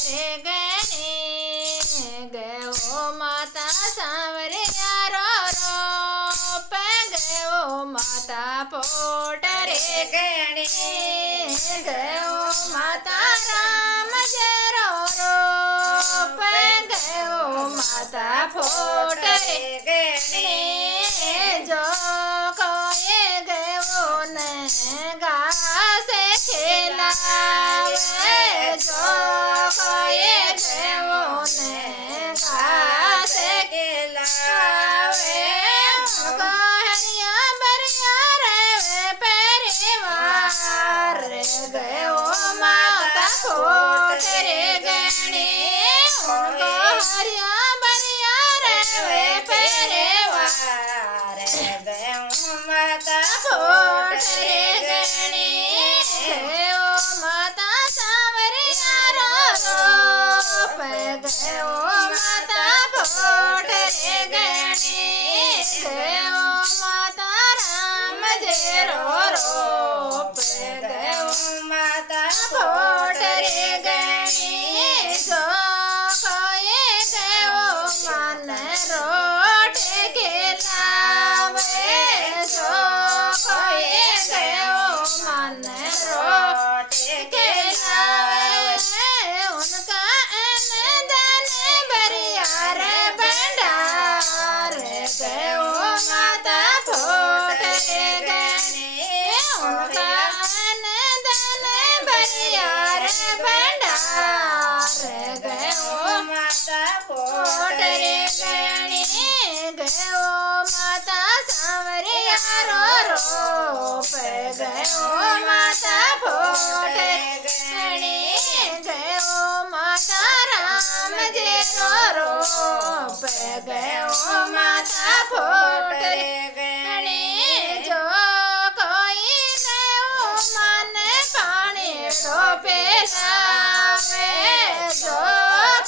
रे गणी गयो माता सांवरिया रो गयो माता पोट रे गणी गयो माता राम जरो गयो माता पोट रे गणी जो कोई गयो ने घास खिलावे जो कोई गयो ने घास खिलावे हरिया बरिया रे परिवार गयो माता कोट रे गणी उनको हरिया बरिया रे परिवार गयो माता कोट रे गणी गयो माता सांवरिया रो गयो माता कोट रे गणी गयो माता राम जेरो गयो माता कोट रे गणी जो कोई गयो मन रोट खिलावे जो कोई गयो मन रोट खिलावे उनका धन बरियार भंडार गयो माता कोट रे गणी उनका धन बरियार भंडार गयो माता कोट रे गणी गयो माता सांवरिया रो गयो माता कोट रे गणी गयो माता राम जेरो गयो माता कोट रे गणी जो कोई गयो मन पानी रो पेलावे जो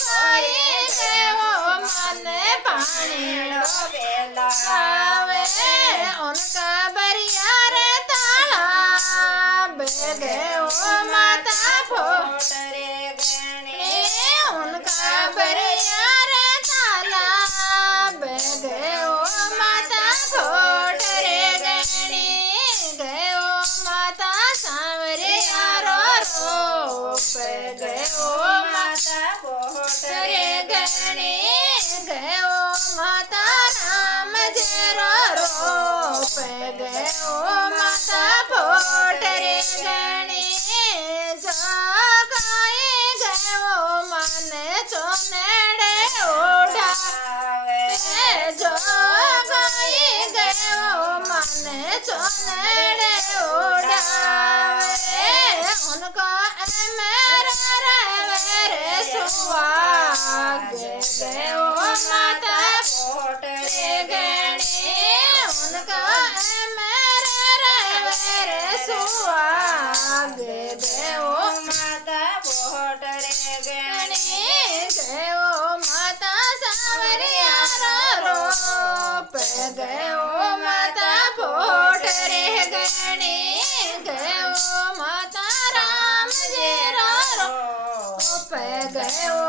कोई गयो मन पानी रो पेलावे उनका बरिया रे तालाब गयो माता कोट रे गणी उनका बरिया रे तालाब गयो माता कोट रे गणी गयो माता सांवरिया रो गयो माता कोट रे गणी गयो माता राम जेरो गयो माता कोट रे गणी जो कोई गयो मन चोनेड़े उड़ावे जो कोई गयो मन चोनेड़े उड़ावे उनको मेरा रे सुहाग गयो माता कोट रे गणी उनको मेरा रे सुहाग गयो माता कोट रे गणी गयो माता सांवरिया रो गयो माता कोट रे गणी गयो माता राम जेरो गयो